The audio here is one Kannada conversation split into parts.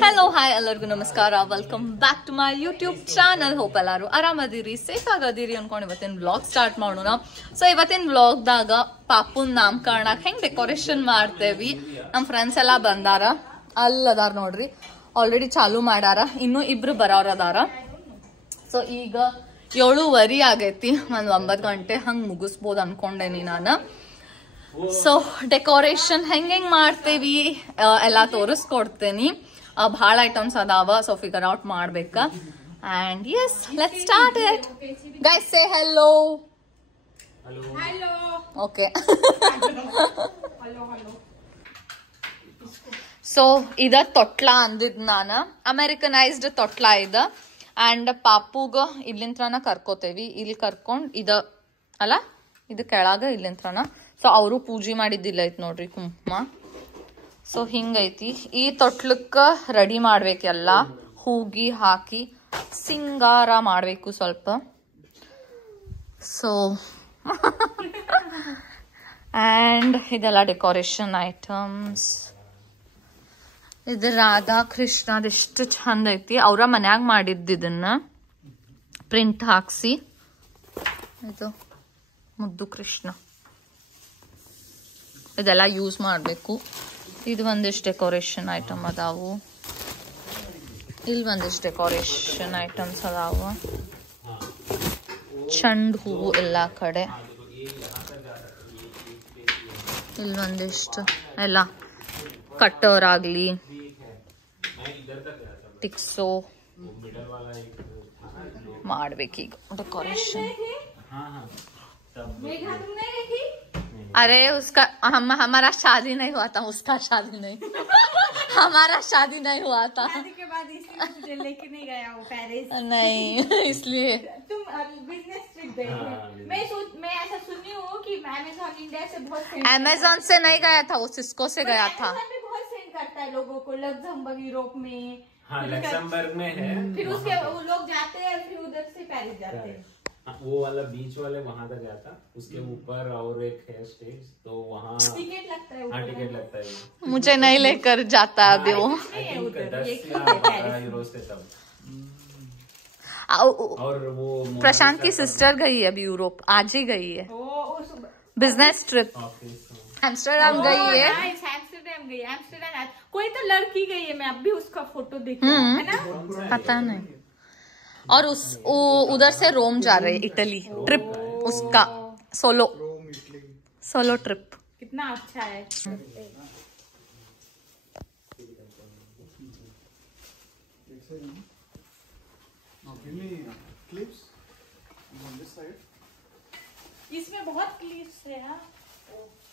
ಹಲೋ ಹಾಯ್ ಎಲ್ಲರಿಗೂ ನಮಸ್ಕಾರ. Welcome back to my YouTube channel. Hope ಎಲ್ಲರೂ ಆರಾಮದಿರಿ, ಸೇಫ್ ಆಗದಿರಿ ಅನ್ಕೊಂಡು ಇವತ್ತಿನ ವ್ಲಾಗ್ ಸ್ಟಾರ್ಟ್ ಮಾಡೋಣ. ಸೊ ಇವತ್ತಿನ ವ್ಲಾಗ್ದಾಗ ಪಾಪುನ್ ನಾಮಕರಣಕ್ಕೆ ಹೆಂಗ್ ಡೆಕೋರೇಷನ್ ಮಾಡ್ತೇವಿ. ನಮ್ಮ ಫ್ರೆಂಡ್ಸ್ ಎಲ್ಲ ಬಂದಾರ, ಅಲ್ಲದಾರ ನೋಡ್ರಿ, ಆಲ್ರೆಡಿ ಚಾಲು ಮಾಡ್ಯಾರ, ಇನ್ನು ಇಬ್ರು ಬರೋರ್ ಅದಾರ. ಸೊ ಈಗ 7:15 ಆಗೈತಿ, ಒಂದ್ 9 ಗಂಟೆ ಹಂಗ್ ಮುಗಿಸ್ಬೋದು ಅನ್ಕೊಂಡೇನಿ ನಾನು. ಸೊ ಡೆಕೋರೇಷನ್ ಹೆಂಗ್ ಮಾಡ್ತೇವಿ ಎಲ್ಲಾ ತೋರಿಸ್ಕೊಡ್ತೇನಿ. ಬಹಳ ಐಟಮ್ಸ್ ಅದಾವ, ಸೊ ಫಿಗರ್ ಔಟ್ ಮಾಡ್ಬೇಕ. And yes, let's start it. Guys say hello. Okay. So ಇದ ತೊಟ್ಲ ಅಂದಿದ್ ನಾನ, ಅಮೆರಿಕನೈಸ್ಡ್ ತೊಟ್ಲ ಇದ. ಅಂಡ್ ಪಾಪುಗ ಇಲ್ಲಿಂತ್ರನ ಕರ್ಕೋತೇವಿ, ಇಲ್ಲಿ ಕರ್ಕೊಂಡ್ ಇದ ಅಲ್ಲ, ಇದು ಕೆಳಗ ಇಲ್ಲಿಂತ್ರನ. ಸೊ ಅವರು ಪೂಜೆ ಮಾಡಿದ್ದಿಲ್ಲ ಐತ್ ನೋಡ್ರಿ, ಕುಂಕುಮ. ಸೊ ಹಿಂಗೈತಿ. ಈ ತೊಟ್ಲಕ್ಕ ರೆಡಿ ಮಾಡ್ಬೇಕೆಲ್ಲ, ಹೂಗಿ ಹಾಕಿ ಸಿಂಗಾರ ಮಾಡ್ಬೇಕು ಸ್ವಲ್ಪ. ಸೊ ಅಂಡ್ ಇದೆಲ್ಲ ಡೆಕೋರೇಷನ್ ಐಟಮ್ಸ್. ಇದು ರಾಧಾ ಕೃಷ್ಣ, ಅದೆಷ್ಟು ಚಂದ ಐತಿ. ಅವ್ರ ಮನ್ಯಾಗ ಮಾಡಿದ್ದಿದನ್ನ ಪ್ರಿಂಟ್ ಹಾಕ್ಸಿ. ಇದು ಮುದ್ದು ಕೃಷ್ಣ, ಇದೆಲ್ಲ ಯೂಸ್ ಮಾಡಬೇಕು. ಇದು ಒಂದಿಷ್ಟು ಡೆಕೋರೇಷನ್ ಐಟಮ್ ಅದಾವು, ಇಲ್ಲಿ ಒಂದಿಷ್ಟು ಡೆಕೋರೇಷನ್ ಐಟಮ್ಸ್ ಅದಾವು. ಚೆಂಡು ಹೂವು ಎಲ್ಲ ಕಡೆ, ಇಲ್ಲಿ ಒಂದಿಷ್ಟು ಎಲ್ಲ ಕಟ್ಟರ್ ಆಗ್ಲಿ, ಟಿಕ್ಸೋ ಮಾಡ್ಬೇಕೀಗ ಡೆಕೋರೇಷನ್. अरे उसका हमारा शादी नहीं हुआ था, उसका शादी नहीं हमारा शादी नहीं हुआ था। शादी के बाद इसलिए तुझे लेके नहीं गया वो पेरिस? नहीं, इसलिए तुम बिजनेस ट्रिप गई है। मैं ऐसा सुनी हूँ कि अमेज़न इंडिया से बहुत अमेज़न से नहीं गया था, वो सिस्को से गया था। भी बहुत सेंड करता है लोगों को, लग्जमबर्ग यूरोप में। हाँ, लग्जमबर्ग में है। फिर उसके वो लोग जाते हैं, फिर उधर से पेरिस जाते हैं। वो वाला बीच वाले वहाँ तक गया था, उसके ऊपर और एक है स्टेज, तो वहाँ टिकट लगता है। हाँ, टिकट लगता है। मुझे नहीं लेकर जाता अभी वो। 10 या 12 यूरो से तब। और वो प्रशांत की सिस्टर गई है अभी यूरोप, आज ही गई है, बिजनेस ट्रिप। एम्स्टरडेम गई है। एम्स्टरडेम गई, एम्स्टरडेम। कोई तो लड़की गई है, मैं अब भी उसका फोटो देखी है ना, पता नहीं। और उधर से रोम जा रहे, इटली ट्रिप उसका, सोलो ट्रिप। कितना अच्छा है। इसमें बहुत क्लिप्स है।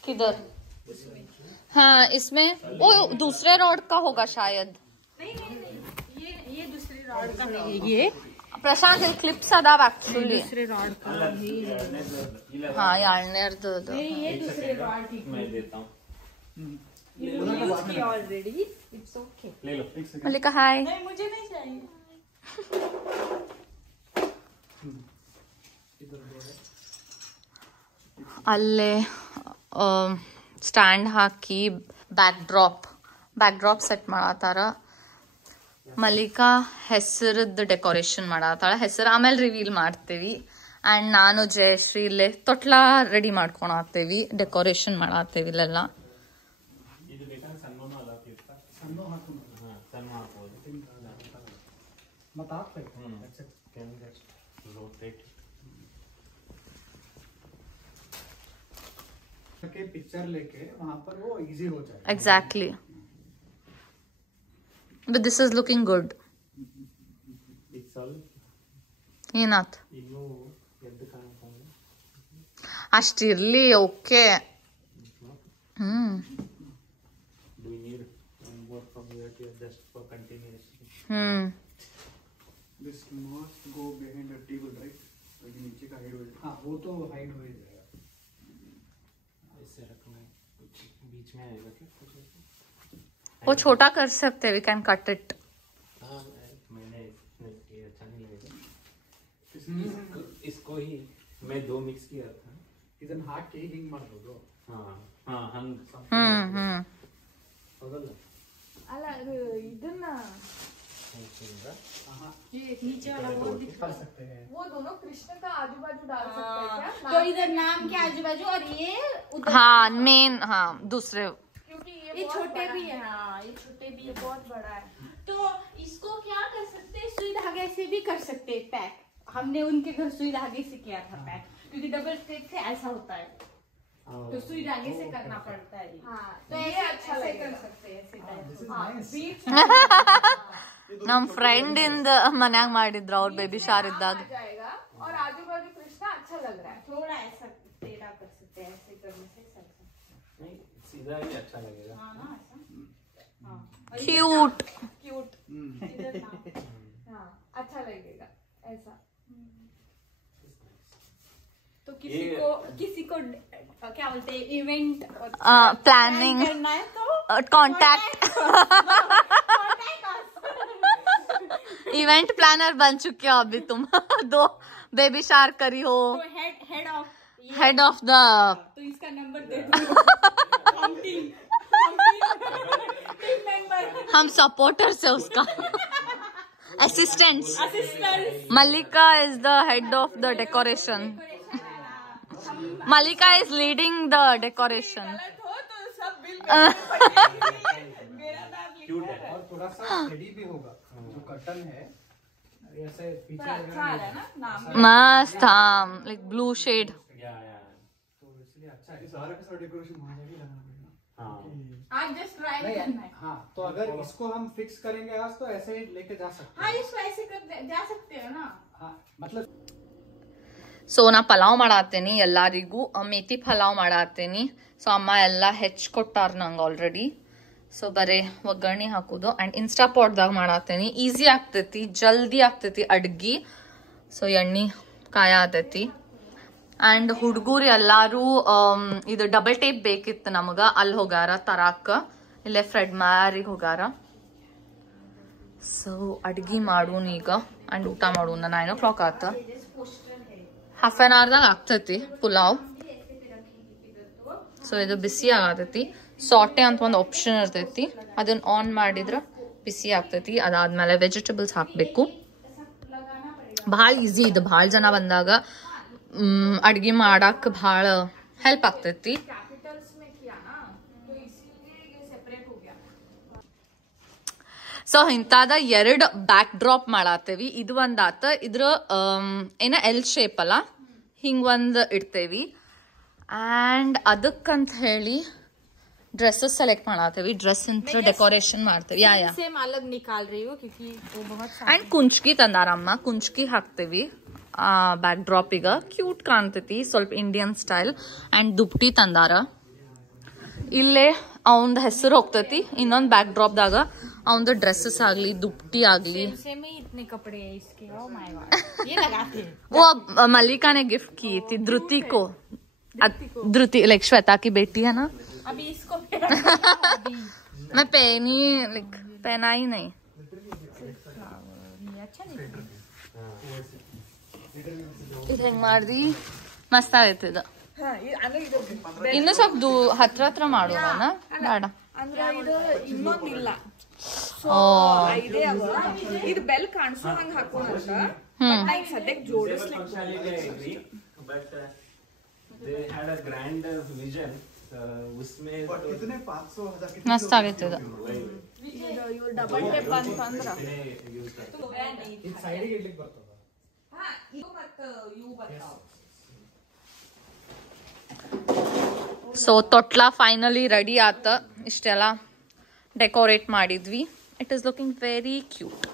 किधर? हाँ, इसमें वो दूसरे रोड का होगा शायद। नहीं, ये दूसरे रॉड का है। ये ಪ್ರಶಾಂತ್ ಇಲ್ಲಿ ಕ್ಲಿಪ್ಸ್ ಅದಾವ ಆಕ್ಚುಲಿ. दूसरे रॉड का ಹಾ, ಎರಡನೇದು. ये दूसरे रॉड की मैं देता हूँ, ऑलरेडी। इट्स ओके, ले लो। ಮಲ್ಲಿಕಾ ಹಾಯ್. नहीं मुझे नहीं चाहिए। ಅಲ್ಲೇ ಸ್ಟ್ಯಾಂಡ್ ಹಾಕಿ ಬ್ಯಾಕ್ ಡ್ರಾಪ್ ಸೆಟ್ ಮಾಡತ್ತಾರ. ಮಲ್ಲಿಕಾ ಹೆಸರದ್ದು ಡೆಕೋರೇಷನ್ ಮಾಡತ್ತಾಳ, ಹೆಸರು ಆಮೇಲೆ ರಿವೀಲ್ ಮಾಡ್ತೇವಿ. ಅಂಡ್ ನಾನು ಜಯಶ್ರೀ ಇಲ್ಲೇ ತೊಟ್ಲ ರೆಡಿ ಮಾಡ್ಕೊಳತ್ತೇವಿ, ಡೆಕೋರೇಷನ್ ಮಾಡತ್ತೇವಿ ಇಲ್ಲೆಲ್ಲ. पिक्चर लेके वहाँ पर वो इजी हो जाए. Exactly. But this is looking good. ಏನಾತ್ ಅಷ್ಟಿರ್ಲಿ. Okay. This must go behind the table, right? नीचे का हाइड हो जाएगा. हाँ, वो तो हाइड हो जाएगा. ऐसे रखना है, कुछ बीच में आएगा क्या? वो छोटा कर सकते, वी कैन कट इट. हाँ, मैंने ये अच्छा नहीं लगेगा. इसको ही मैं 2 मिक्स किया था. ಇದನ್ನ ಹಾಕಿ ಹಿಂಗ್ ಮಾಡ್ಬೋದು. हाँ हाँ, ಹಂಗ್ ಅಲ್ಲ ಇದನ್ನ नीचे वाला वो कर सकते हैं। वो दोनों कृष्ण का आजू बाजू डाल सकते हैं क्या? तो इधर नाम के आजू बाजू और ये उधर हाँ मेन, हाँ दूसरे। क्योंकि ये छोटे भी है। हाँ ये छोटे भी है, बहुत बड़ा है। तो इसको क्या कर सकते हैं, सुई धागे से भी कर सकते हैं पैक। हमने उनके घर सुई धागे से किया था पैक, क्योंकि डबल स्टेज से ऐसा होता है तो सुई धागे से करना पड़ता है। हाँ तो ऐसे अच्छा कर सकते हैं ऐसे ನಮ್ ಫ್ರೆಂಡ್ ಇಂದ ಮನ್ಯಾಗ ಮಾಡಿದ್ರು ಅವ್ರ ಬೇಬಿ ಶಾರ್ ಇದ್ದಾಗ. जाएगा और आजू बाजू कृष्ण अच्छा लग रहा है। थोड़ा ऐसा टेढ़ा कर सकते हैं, ऐसे करने से नहीं, सीधा ही अच्छा लगेगा। हाँ ना ऐसा। हाँ ಕ್ಯೂಟ್. क्यूट इधर ना। हाँ अच्छा लगेगा ऐसा। तो किसी को क्या बोलते हैं, इवेंट प्लानिंग करना है तो कांटेक्ट इवेंट प्लानर बन चुके हो अभी तुम. 2 बेबी शार करी हो, हेड ऑफ द, तो इसका नंबर दे दो। हम टीम मेंबर, हम सपोर्टर्स है उसका. Assistants. Mallika is the head of the decoration. Mallika is leading the decoration. हो तो सब बिल क्यूट है। और थोड़ा सा हेडी भी होगा, जो कर्टन है ऐसे पीछे अच्छा आ रहा है ना नाम। मस्त. हाँ लाइक ब्लू शेड. या तो इसलिए अच्छा है। सारा का सारा डेकोरेशन वहाँ जाके लगाना पड़ेगा। हाँ आज जस्ट ट्राई करना है। हाँ तो अगर इसको हम फिक्स करेंगे आज तो ऐसे लेके जा सकते हाँ हैं। इसको ऐसे कर जा सकते हो ना। हाँ मतलब ಸೊ ನಾ ಪಲಾವ್ ಮಾಡಾತೇನಿ ಎಲ್ಲಾರಿಗೂ. ಮೇಥಿ ಪಲಾವ್ ಮಾಡಾತೇನಿ. ಸೊ ಅಮ್ಮ ಎಲ್ಲ ಹೆಚ್ಚಿಕೊಟ್ಟಾರ ನಂಗೆ ಆಲ್ರೆಡಿ. ಸೊ ಬರೇ ಒಗ್ಗರಣೆ ಹಾಕುದು ಅಂಡ್ ಇನ್ಸ್ಟಾ ಪಾಟ್ದಾಗ ಮಾಡಾತೇನಿ. ಈಸಿ ಆಗ್ತೈತಿ, ಜಲ್ದಿ ಆಗ್ತೈತಿ ಅಡ್ಗಿ. ಸೊ ಎಣ್ಣೆ ಕಾಯತೈತಿ. ಅಂಡ್ ಹುಡುಗರು ಎಲ್ಲಾರು ಇದು ಡಬಲ್ ಟೇಪ್ ಬೇಕಿತ್ತು ನಮಗ. ಅಲ್ಲಿ ಹೋಗಾರ ತರಾಕ, ಇಲ್ಲೇ ಫ್ರೆಡ್ ಮ್ಯಾರಿಗೆ ಹೋಗಾರ. ಸೊ ಅಡ್ಗಿ ಮಾಡೋಣ ಈಗ ಅಂಡ್ ಊಟ ಮಾಡೋಣ. 9 o'clock ಆತ. ಹಾಫ್ ಆನ್ ಅವರ್ದಾಗ ಆಗ್ತೈತಿ ಪುಲಾವ್. ಸೊ ಇದು ಬಿಸಿ ಆಗತೈತಿ. ಸಾಟೆ ಅಂತ ಒಂದು ಆಪ್ಷನ್ ಇರ್ತೈತಿ, ಅದನ್ನ ಆನ್ ಮಾಡಿದ್ರ ಬಿಸಿ ಆಗ್ತೈತಿ. ಅದಾದ್ಮೇಲೆ ವೆಜಿಟೇಬಲ್ಸ್ ಹಾಕ್ಬೇಕು. ಭಾಳ ಈಸಿ ಇದು. ಭಾಳ ಜನ ಬಂದಾಗ ಅಡ್ಗೆ ಮಾಡಾಕ ಭಾಳ ಹೆಲ್ಪ್ ಆಗ್ತೈತಿ. ಸೊ ಇಂತಾದ 2 ಬ್ಯಾಕ್ ಡ್ರಾಪ್ ಮಾಡಾತೇವಿ. ಇದು ಒಂದಾತ. ಇದ್ರ ಏನ ಎಲ್ ಶೇಪ್ ಅಲ್ಲ, ಹಿಂಗ್ ಒಂದ್ ಇಡ್ತೇವಿ. ಅಂಡ್ ಅದಕ್ಕಂತ ಹೇಳಿ ಡ್ರೆಸ್ಸಸ್ ಸೆಲೆಕ್ಟ್ ಮಾಡಾತೇವಿ. ಡ್ರೆಸ್ ಅಂತ ಡೆಕೋರೇಷನ್ ಮಾಡ್ತೇವಿ. ಯಾ सेम अलग निकाल रही हूँ क्योंकि वो बहुत ಅಂಡ್ ಕುಂಚ್ಕಿ ತಂದಾರಮ್ಮ. ಕುಂಚ್ಕಿ ಹಾಕ್ತೇವಿ ಬ್ಯಾಕ್ ಡ್ರಾಪ್. ಈಗ ಕ್ಯೂಟ್ ಕಾಣ್ತೈತಿ, ಸ್ವಲ್ಪ ಇಂಡಿಯನ್ ಸ್ಟೈಲ್. ಅಂಡ್ ದುಪ್ಟಿ ತಂದಾರ. ಇಲ್ಲೇ ಅವಂದ್ ಹೆಸರು ಹೋಗ್ತೈತಿ. ಇನ್ನೊಂದ್ ಬ್ಯಾಕ್ ಡ್ರಾಪ್ ದಾಗ ಅವಂದು ಡ್ರೆಸ್ಸಸ್ ಆಗ್ಲಿ, ದುಪ್ಟಿ ಆಗ್ಲಿ. सेम ही इतने कपड़े हैं इसके। ओह माय गॉड, ये लगाते हैं। वो मल्लिका ने गिफ्ट की थी ध्रुति को. ध्रुति लाइक श्वेता की बेटी है ना. अभी इसको मैं पहनी, लाइक पहना ही नहीं. अच्छा नहीं ಇದು ಹೆಂಗ್ ಮಾಡ್ದಿ, ಮಸ್ತ್ ಆಗೈತೆ ಇದು. ಇನ್ನು ಸ್ವಲ್ಪ ಹತ್ರ ಮಾಡೋಣ ಬೇಡ. ಅಂದ್ರೆ ಇದು ಇನ್ನೊಂದಿಲ್ಲ. ಓ ಇದೆ ಅಲ್ವಾ, ಇದು ಬೆಲ್ ಕಾಣಿಸೋ ಹಂಗ ಹಾಕೋಣಂತ. ಈಗ ಸದ್ಯಕ್ಕೆ ಜೋಡಿಸ್ಲಿಕ್ಕೆ but they had a grand vision. उसमें कितने 500,000 ಮಸ್ತ್ ಆಗೈತೆ ಇದು. ಇವ್ರು ಡಬಲ್ ಟೇಪ್ ಅಂತಂದ್ರ ಇದು ಸೈಡಿಗೆ ಇಡ್ಲಿಕ್ಕೆ ಬರ್ತದ. ಹಾ ಇದು ಮತ್ತೆ ಇವು ಬರ್ತಾವ. ಸೊ ತೊಟ್ಲ ಫೈನಲಿ ರೆಡಿ ಆತ. ಇಷ್ಟೆಲ್ಲ ಡೆಕೋರೇಟ್ ಮಾಡಿದ್ವಿ. It is looking very cute.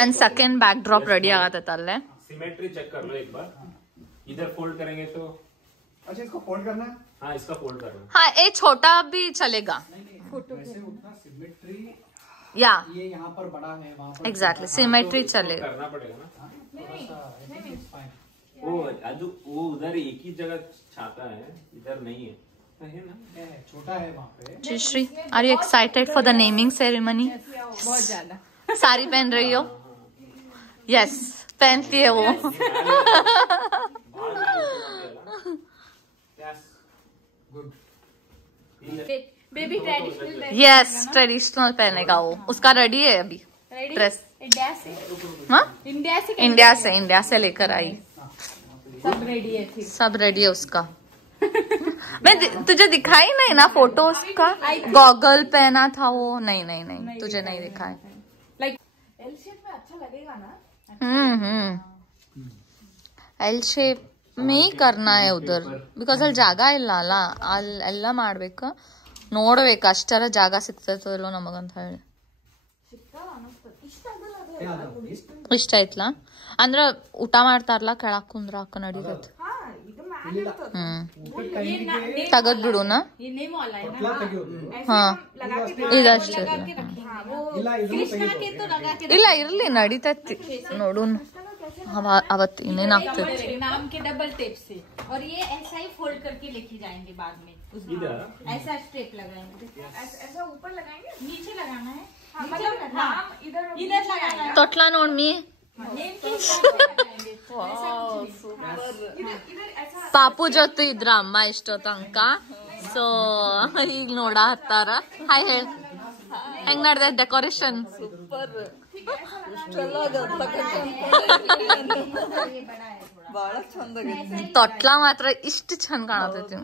And second back drop ready ಆಗತ್ತ ಅಲ್ಲೇ. सिमेट्री चेक कर लो एक बार. इधर फोल्ड करेंगे तो अच्छा इसको फोल्ड करना है। हाँ इसका फोल्ड करना. हाँ ये छोटा भी चलेगा. वैसे उतना सिमेट्री या ये यहाँ पर बड़ा है, वहाँ पर एग्जैक्टली सिमेट्री चलेगा. करना पड़ेगा ना. थोड़ा सा I think it's fine. वो उधर एक ही जगह छाता है, इधर नहीं है. है ना, है छोटा है वहाँ पे। Jishri, are you excited for the naming ceremony? बहुत ज्यादा। साड़ी पहन रही हो? Yes, पहनती है वो. Yes, good. Baby traditional yes traditional पहनेगा वो, उसका रेडी है अभी ड्रेस। इंडिया से हाँ इंडिया से लेकर आई, सब रेडी है फिर। सब रेडी है उसका। मैं तुझे दिखाई नहीं ना फोटो उसका, गॉगल पहना था वो। नहीं तुझे नहीं दिखाया। लाइक एल शेप में अच्छा लगेगा ना। ಎಲ್ ಶೇಪ್ ಮೇ करना है उधर बिकॉज ಅಲ್ಲಿ ಜಾಗ ಇಲ್ಲ ಅಲ್ಲ, ಎಲ್ಲ ಮಾಡ್ಬೇಕು, ನೋಡ್ಬೇಕು ಅಷ್ಟರ ಜಾಗ ಸಿಗ್ತೈತೋ ಇಲ್ಲೋ ನಮಗಂತ ಹೇಳಿ. ಇಷ್ಟ ಆಯ್ತಲ್ಲ ಅಂದ್ರ ಊಟ ಮಾಡ್ತಾರಲ್ಲ ಕೆಳಕ್ ಕುಂದ್ರಾಕ ನಡೀತೈತಿ. ತಗದ್ ಬಿಡುನ. ಹಾ ಇದಷ್ಟೇ ಇಲ್ಲ ಇರ್ಲಿ ನಡೀತೈತಿ ನೋಡುನ್. ಅವತ್ತು ಇನ್ನೇನ್ ಆಗ್ತೈತಿ. नाम के डबल टेप से और ये ऐसा ही फोल्ड करके लेके जाएंगे बाद में। ऐसा स्टेप लगाएंगे, ऐसा ऊपर लगाएंगे, नीचे लगाना है। मतलब नाम इधर लगाना है। ತೊಟ್ಲಾ ನೋಡ್ಮಿ. ಪಾಪು ಜೊತೆ ಇದ್ರ ಅಮ್ಮ ಇಷ್ಟೋ ತನಕ. ಸೊ ಈಗ ನೋಡ ಹತ್ತಾರ. ಹಾಯ್ ಹೇಳ, ಹೆಂಗ್ ನಡ್ದ ಡೆಕೋರೇಷನ್? ಸೂಪರ್. ತೊಟ್ಲಾ ಮಾತ್ರ ಇಷ್ಟು ಚಂದ ಕಾಣತೈತಿ,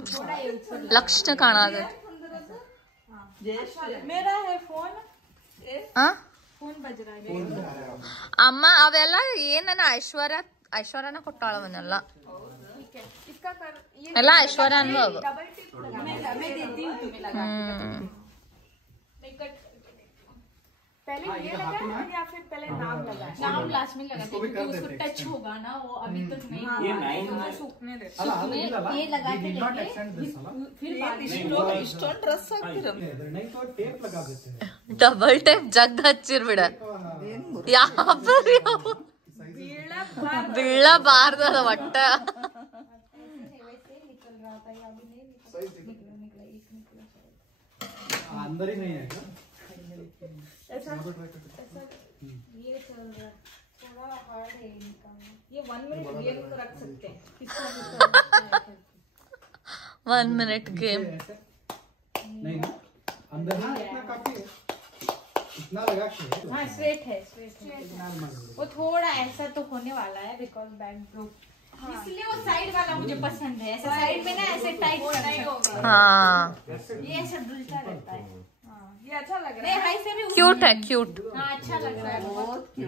ಲಕ್ಷಣ ಕಾಣತೈತಿ. ಅಮ್ಮ ಅವೆಲ್ಲ ಏನನ ಐಶ್ವರ್ಯನ ಕೊಟ್ಟಾಳ ಅವನ್ನೆಲ್ಲ, ಎಲ್ಲ ಐಶ್ವರ್ಯ ಅನ್ಬ. पहले ये लगाए या फिर पहले नाम लगाए? नाम लास्ट में लगाते हैं क्योंकि उसको टच होगा ना, वो अभी तक नहीं हुआ। सूखने देते, ये लगा के लेंगे फिर ಇಷ್ಟೊಂದು ಡ್ರೆಸ್ ಹಾಕ್ತಿರ नहीं तो टेप लगा देते हैं। ಡಬಲ್ ಟೇಪ್ ಜಗ್ಗ ಹಚ್ಚಿರ್ ಬಿಡ. ಬೀಳಬಾರ್ದ ಒಟ್ಟ. अंदर ही नहीं है क्या? ऐसा ये चल रहा है, थोड़ा हार्ड है निकालना। ये 1 मिनट गेम को रख सकते हैं। 1 मिनट गेम नहीं ना, अंदर ही इतना काफी है, इतना लगा के। हाँ स्ट्रेट है, वो थोड़ा ऐसा तो होने वाला है बिकॉज बैक ब्रोक, इसलिए वो साइड वाला मुझे पसंद है। ऐसा साइड में ना ऐसे टाइट नहीं होगा। हाँ ये ऐसा डुलता रहता है। ये अच्छा लग रहा है। हाई से भी क्यूट है, क्यूट। हाँ अच्छा लग रहा है बहुत। तो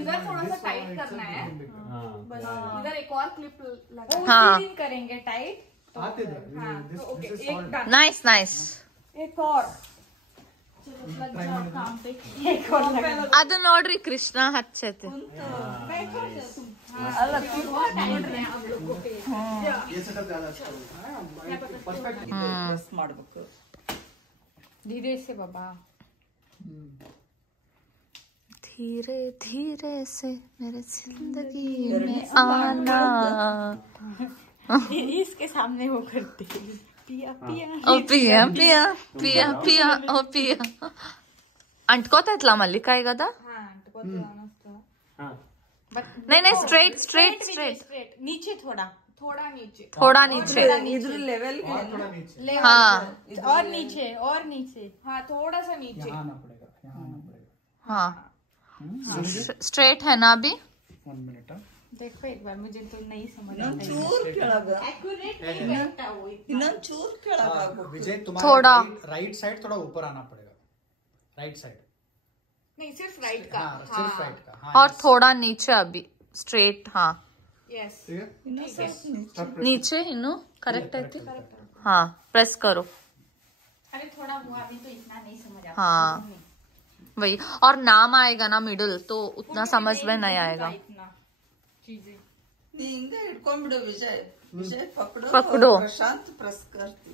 इधर थोड़ा सा टाइट करना है, बस इधर एक और क्लिप लगा, हाँ करेंगे टाइट। आते हाँ तो ओके, एक डन। Nice nice. एक और लग जाओ काम पे। एक और लगा। ಅದು ನೋಡ್ರಿ ಕೃಷ್ಣ ಹಚ್ಚೈತೆ. ये सेटअप ज्यादा अच्छा है, परफेक्ट ಡ್ರೆಸ್ ಮಾಡ್ಬೇಕು. धीरे से बाबा, धीरे धीरे से मेरे जिंदगी में आना. इसके सामने वो करते पिया पिया ओ पिया पिया पिया पिया ओ पिया. ಅಂಟ್ಕೋತೈತ್ಲ ಮಲ್ಲಿಕ ಈಗದ? नहीं स्ट्रेट स्ट्रेट स्ट्रेट नीचे थोड़ा नीचे, थोड़ा नीचे. ಇದ್ರ ಲೆವೆಲ್ हाँ और नीचे हाँ थोड़ा सा नीचे. यहाँ आना पड़ेगा, यहाँ आना पड़ेगा. हाँ स्ट्रेट है ना अभी? 1 मिनट. देखो एक बार, मुझे तो नहीं समझ ಇನ್ನೊಂದ್ ಚೂರ್ ಕೆಳಗ, एक्यूरेट नहीं बैठता वो इतना। ಇನ್ನೊಂದ್ ಚೂರ್ ಕೆಳಗ ಆಗು. विजय तुम्हारा थोड़ा राइट साइड थोड़ा ऊपर आना पड़ेगा, राइट साइड. नहीं सिर्फ राइट का। हाँ सिर्फ राइट का. हाँ और थोड़ा नीचे अभी स्ट्रेट. हाँ यस ठीक है. नीचे इन्नो करेक्ट है. हाँ प्रेस करो. अरे थोड़ा हुआ, अभी तो इतना नहीं समझ आता. हाँ वही, और नाम आएगा ना मिडल तो उतना समझ में नहीं आएगा. इतना चीजें ನೀ ಹಿಂಗ ಹಿಡ್ಕೊಂಡ್ಬಿಡು ವಿಜಯ್. ವಿಜಯ್ ಪಕಡೋ, पकड़ो. ಪ್ರಶಾಂತ್ ಪ್ರೆಸ್ करती.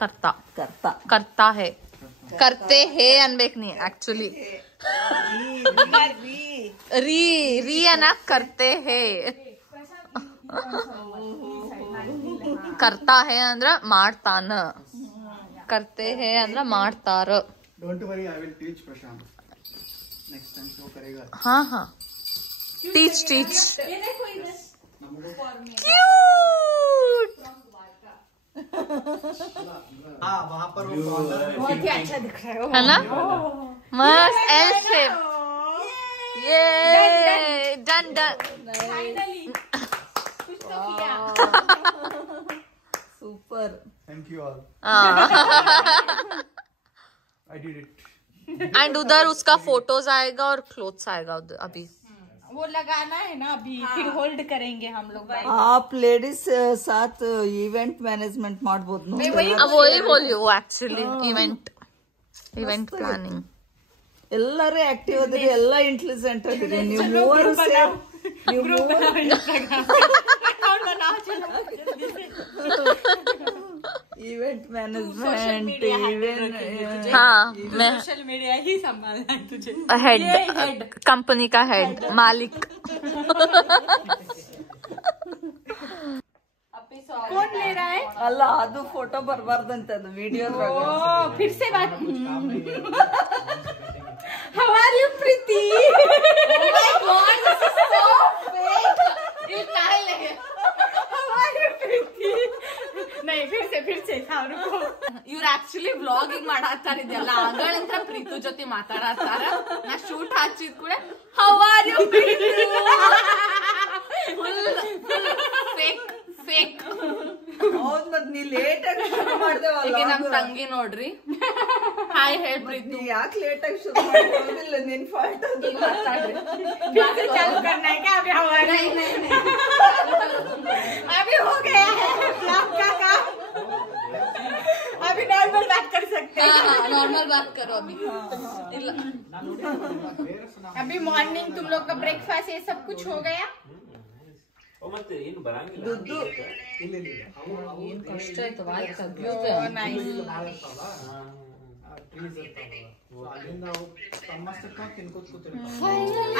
करता करता करता है, करते है अनबेक नहीं एक्चुअली. री री अना करते है. करता है अंದ್ರ ಮಾಡ್ತಾನ, करते है अंದ್ರ ಮಾಡ್ತಾರ. Don't worry, I will teach Prashant next time. Show करेगा. हाँ हाँ टीच टीच. ये देखो इधर क्यूट. हाँ वहाँ पर वो corner में बहुत ही अच्छा दिख रहा है है ना? मस्त एल शेप। ये डन डन। फाइनली कुछ तो किया। Super. Thank you all. I did it. And उधर उसका फोटोज आएगा और क्लोथ्स आएगा उधर अभी। वो लगाना है ना अभी, फिर होल्ड करेंगे हम लोग। आप लेडीज साथ इवेंट मैनेजमेंट ಮಾಡ್ಬೋದು ನೋಡಿ अब वही बोलियो वो एक्चुअली इवेंट प्लानिंग ಎಲ್ಲರೂ ಆಕ್ಟಿವ್ ಅದ್ರಿ ಎಲ್ಲ ಇಂಟೆಲಿಜೆಂಟ್ ಅದ್ರಿ ನೀವು ಮೂವರು इवेंट मैनेजमेंट हाँ मैं सोशल मीडिया ही संभालना है तुझे। हेड कंपनी का हेड मालिक। कौन ले रहा है? ಅಲ್ಲ ಅದು ಫೋಟೋ ಬರಬಾರ್ದಂತ ಅದು ವಿಡಿಯೋ ओ फिर से बात। How are you Preeti? Oh my God, this is so fake. ये क्या लगे? How are you प्रीति? नहीं फिर से हाँ रुको। ಇವ್ರು ಆಕ್ಚುಲಿ ವ್ಲಾಗಿಂಗ್ ಮಾಡತ್ತಾರ ಇದೆಲ್ಲ ಆಗಳಂತ್ರ ಪ್ರೀತು ಜೊತೆ ಮಾತಾಡತ್ತಾರ ನಾ ಶೂಟ್ ಹಚ್ಚಿದ್ ಕೂಡ ಹೌ ಆರ್ ಯು ಫೇಕ್ ಹೌದ್ ಮತ್ ನೀ ಲೇಟ್ ಆಗಿ ಶುರು ಮಾಡ್ದೇವಲ್ಲ ಈಗ ನಮ್ ತಂಗಿ ನೋಡ್ರಿ ಹಾಯ್ ಹೇಳ್ ಪ್ರೀತು ನೀ ಯಾಕೆ ಲೇಟ್ ಆಗಿ ಶುರು ಮಾಡಿಲ್ಲ ನಿನ್ ಫಾಲ್ಟ್ ಅದು फिर से चालू करना है क्या? अभी हमारा अभी हो गया है ब्लॉग का काम। अभी नॉर्मल बात कर सकते हैं। नॉर्मल बात करो अभी ಇಲ್ಲ अभी मॉर्निंग तुम लोग का ब्रेकफास्ट ये सब कुछ हो गया? ಮತ್ತೆ ಏನು ಬರಂಗಿಲ್ಲ ದುಡ್ಡು ಏನ್ ಕಷ್ಟ ಆಯ್ತು नाइस।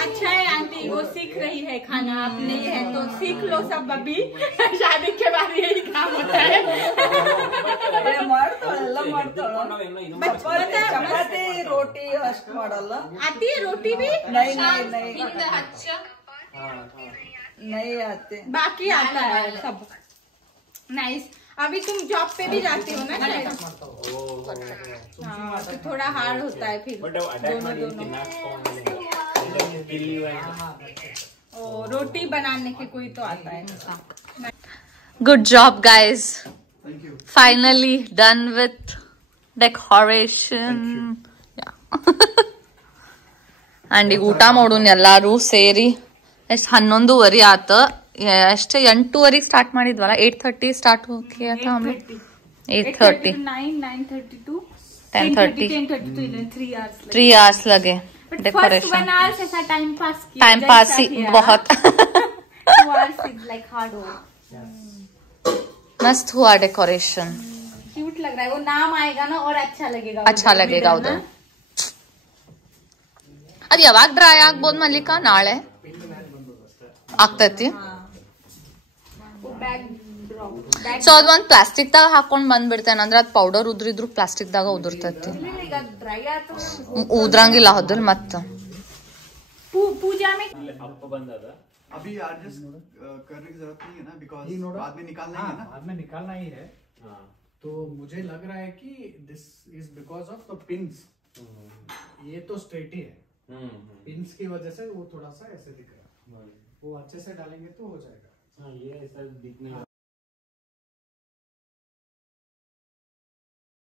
अच्छा है आंटी वो सीख रही है खाना, अपने है तो सीख लो सब अभी। शादी के बाद यही काम होता है। ಮಾಡ್ತಾಳ ಎಲ್ಲ ಮಾಡ್ತಾಳ ನಾವೇನೋ ಇದು ಚಪಾತಿ ರೋಟಿ ಅಷ್ಟ್ ಮಾಡಲ್ಲ आती है रोटी भी? ನೈ ನೈ ನೈ हाँ ನೈ ಆತೆ बाकी आता है सब। नाइस। अभी तुम जॉब पे भी जाती हो ना शायद? हाँ, तो थोड़ा हार्ड होता है फिर। ಬಟ್ ಅಟ್ಯಾಕ್ ಮಾಡಿ ತಿನ್ನಾಸ್ಕೊಂಡಿಲ್ಲ ओ रोटी बनाने के कोई तो आता है। Good job guys Thank you. finally done with decoration and ಈಗ ಊಟ ಮಾಡೋಣ ಎಲ್ಲಾರು ಸೇರಿ ಎಷ್ಟು 11:30 ಆತ ಎಷ್ಟು 8:30 ಸ್ಟಾರ್ಟ್ ಮಾಡಿದ್ವಲ್ಲ 8:30 ಸ್ಟಾರ್ಟ್ ಹೋಗಿ ಆತ हम लोग 8:30 9:30 to 10:30 10:30 to 3 hours। 3 hours लगे फर्स्ट डेकोरेशन 1 hour ऐसा टाइम पास किया। टाइम पास ही बहुत 2 hours is like hard work। मस्त हुआ डेकोरेशन क्यूट लग रहा है। वो नाम आएगा ना और अच्छा लगेगा। अच्छा लगेगा उधर ಅದು ಯಾವಾಗ ಡ್ರೈ ಆಗ್ಬೋದು ಮಲ್ಲಿಕ ನಾಳೆ ಆಗ್ತೈತಿ वो बैग ಸೊ ಅದೊಂದ್ ಪ್ಲಾಸ್ಟಿಕ್ ದಾಗ ಹಾಕೊಂಡ್ ಬಂದ್ಬಿಡ್ತೇನೆ ಅಂದ್ರೆ ಅದ್ ಪೌಡರ್ ಉದ್ರಿದ್ರು ಪ್ಲಾಸ್ಟಿಕ್ ದಾಗ ಉದುರ್ತೈತಿ ड्राई आता है। ಉದ್ರಂಗಿಲ್ಲ ಹೌದಲ್ ಮತ್ತ पूजा में ಅಪ್ಪ ಬಂದದ अभी एडजस्ट करने की जरूरत नहीं है ना बिकॉज बाद में निकालना ही है ना। बाद में निकालना ही है हाँ तो मुझे लग रहा है कि this is because of the pins. ये तो स्ट्रेट ही है, पिंस की वजह से वो थोड़ा सा ऐसे दिख रहा है। वो अच्छे से डालेंगे तो हो जाएगा। हाँ ये ऐसा दिखने